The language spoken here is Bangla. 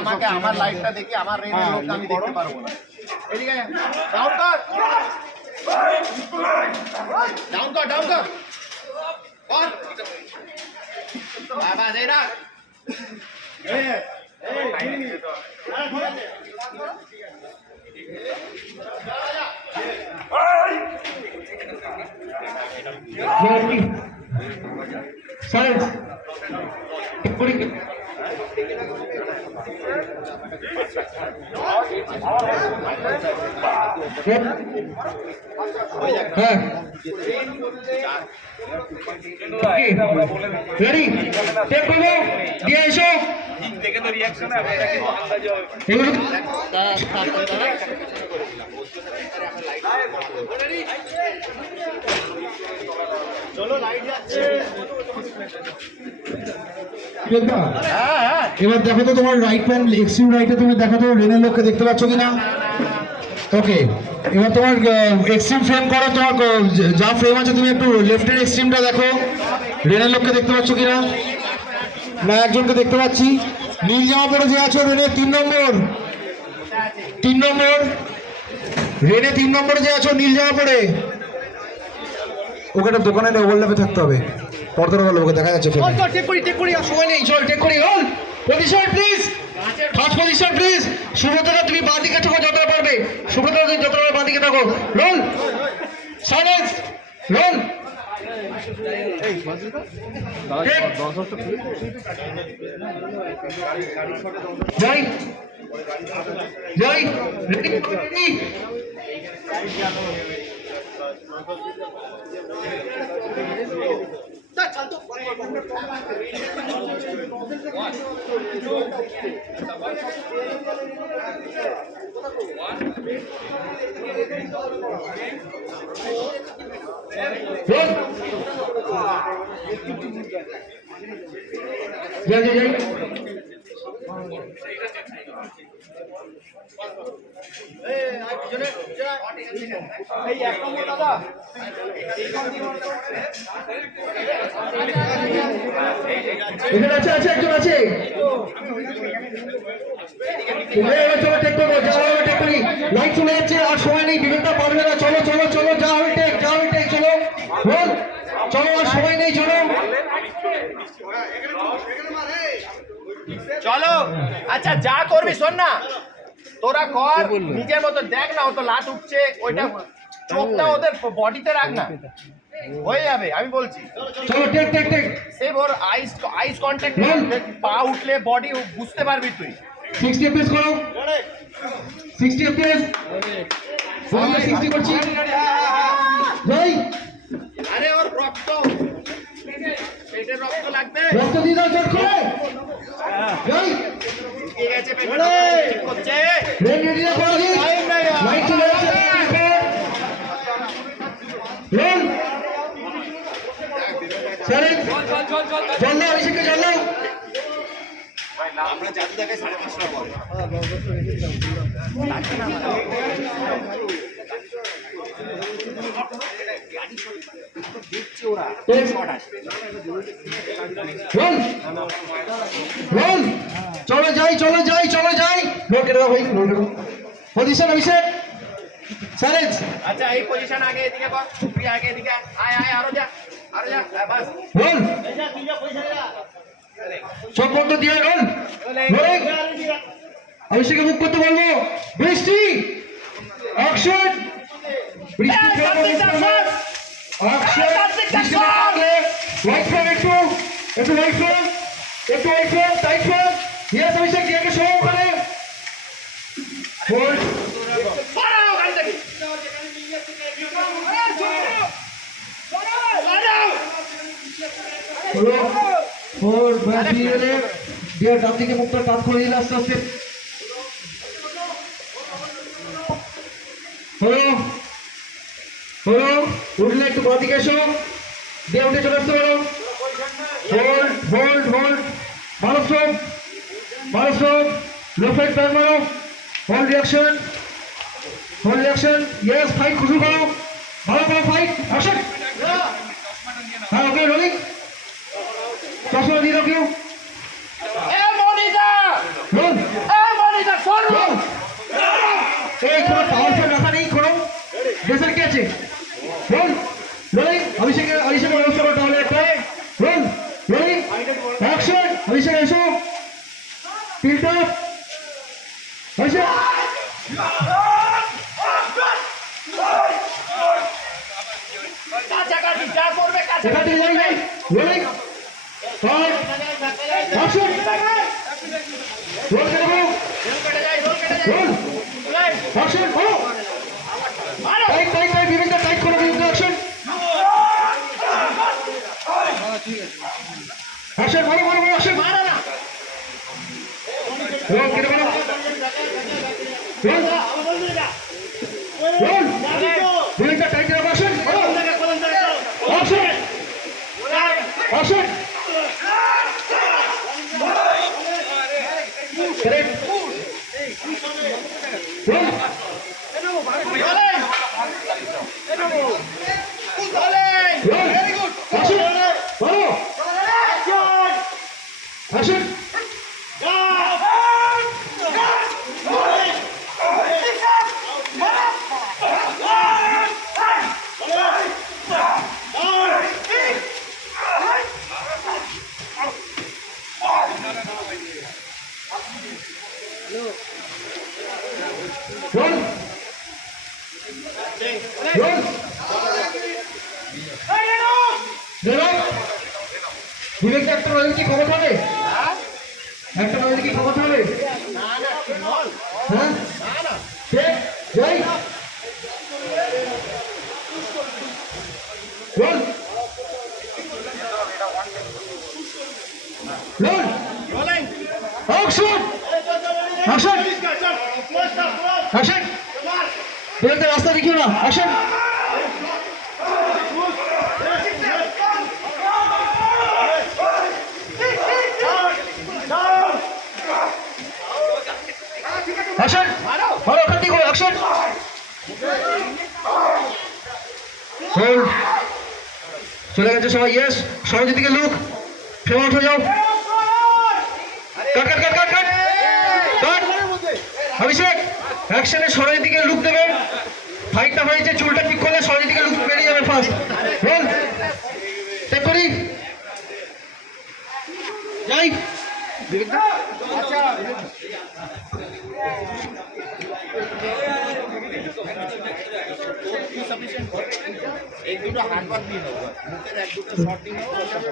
আমাকে আমার লাইটটা দেখি, আমার রেলের লোকটা আমি দেখতে পারবো না। এদিকে ডাউন কর, ডাউন কর, ডাউন কর, কর বাবা দে না। Silence. Ready? Take over. Dia esho. দেখে তো রিঅ্যাকশন হবে আন্দাজে হবে। চলো লাইট যাচ্ছে। এবার দেখো তো তোমার রাইট প্যান এক্সট্রিম রাইটে তুমি দেখো তো রেনের লোককে দেখতে পাচ্ছ কিনা। ওকে, এবার তোমার এক্সট্রিম ফ্রেম করো, তোমার যা ফ্রেম আছে তুমি একটু লেফটের এক্সট্রিমটা দেখো, রেনের লোককে দেখতে পাচ্ছ কিনা। না, একজনকে দেখতে পাচ্ছি, নীল জামা পরে যে আছো রেনের 3 নম্বর, 3 নম্বর রেনে 3 নম্বরে যে আছো নীল জামা পরে, ওকে একটা দোকানে ওভারল্যাপে থাকতে হবে, পর্দার ভালো ওকে দেখা যাচ্ছে। টেক করি আর সময় নেই, চল টেক করি। Whole position please, first position please. সুব্রতদা তুমি বাঁ দিকে থাকো যতটা পারবে, সুব্রতদা তুমি যতটা বাঁ দিকে থাকো। Roll, silence, roll. Joy Joy, ready ready. Joy Joy Joy. এখানে আছে, আছে একজন আছে। চলো টেক করবো, যা হবে টেক করি। লাইট চলে যাচ্ছে, আর সময় নেই, বিবেকটা পারবে না। চলো চলো চলো, যা হবে টেক, যা হবে টেক, চলো বল, চলো আর সময় নেই, চলো চলো। আচ্ছা যা করবি শোন না, তোরা কর নিজের মতো, দেখ না ও তো লাট উঠছে, ওইটা চোখটা ওদের বডিতে রাখ না, হয়ে যাবে আমি বলছি। চলো টেক টেক টেক। সে ওর আইস কন্ট্যাক্ট, পা উঠলে বডি বুঝতে পারবি তুই। 60 fps করো, 60 fps। 60 করছি। জয়। আরে ওর রক্ত, পেটের রক্ত লাগবে, রক্ত দিয়ে দাও জোর করে। জয়। ঠিক আছে, পেটে ঠিক করছে। রেডি রেডি করো জি। লাইট চলে যাচ্ছে। রোল। চলে চল না, অভিষেককে চল না। আমরা জাদু দেখাই 5:30 পরে। দেখছে ওরা শট আসে। রোল রোল, চলো যাই চলো যাই চলো যাই। রোল কেটে দাও ভাই, রোল কেটে দাও। পজিশন অভিষেক, সাইলেন্স। আচ্ছা এই পজিশন আগে এদিকে কর, সুপ্রিয়া আগে এদিকে আয় আয়, আরো যা বাস। রোল, সব বন্ধ দিয়ে রোল। অভিষেকে মুখ করতে বলবো। বৃষ্টি অ্যাকশন, বৃষ্টি অ্যাকশন। লাইট ফ্রেম একটু, একটু লাইট ফ্রেম, একটু light frame, tight frame. Yes Abhishek, দিয়ে সব ওখানে হোল্ড। হলো ফোর ব্যাটি এলে দিয়ে ডান দিকে মুখটা টান করে দিলে আস্তে আস্তে। হলো হলো, উঠলে একটু বাঁ দিকে এসো, দিয়ে উঠে চলে আসতে পারো। হোল্ড হোল্ড হোল্ড, ভালো স্ট্রোক, ভালো স্ট্রোক, লেফট টার্ন মারো, hold reaction, hold reaction. Yes, fight শুরু করো, ভালো করো ফাইট, অ্যাকশন। অভিষেকের ব্যবস্থা করতে হবে একটা রোল রোলিং অ্যাকশন অভিষেক এসো টিল্ট আপ অভিষেক কাছাকাছি যা করবে এখান কাছাকাছি থেকে যাই রোলিং অ্যাকশন রোল করে দাও রোল কেটে যায় রোল কেটে যায় রোল এই, অ্যাকশন ও মারো। টাইট টাইট টাইট বিবেকটা টাইট করো বিবেক অ্যাকশন অ্যাকশন মারো মারো মারো অ্যাকশন মারো না রোল কেটে মারো রোল রোল বিবেকটা টাইট রাখো action action action correct roll roll action মারো অ্যাকশন রোল রোল বেরো বিবেকটা একটা নদীর কি খবর হবে একটা নদীর কি খবর হবে না না বল হ্যাঁ না না ঠিক যাই roll roll rolling action action action বিবেকটা রাস্তা দেখিও না অ্যাকশন অ্যাকশন মারো ওখান থেকে অ্যাকশন হোল্ড চলে গেছে সবাই ইয়েস সবাই দিকে লুক ফেমা উঠে যাও কাট কাট কাট কাট কাট কাট অভিষেক অ্যাকশনে সরের দিকে লুক দেবে ফাইটটা হয়েছে চুলটা ঠিক করলে সরের দিকে লুক বেরিয়ে যাবে ফার্স্ট রোল চেক করি যাই এই দুটো হাত দিয়ে নেবো মুখের এক দুটো শর্ট দিয়ে নেবো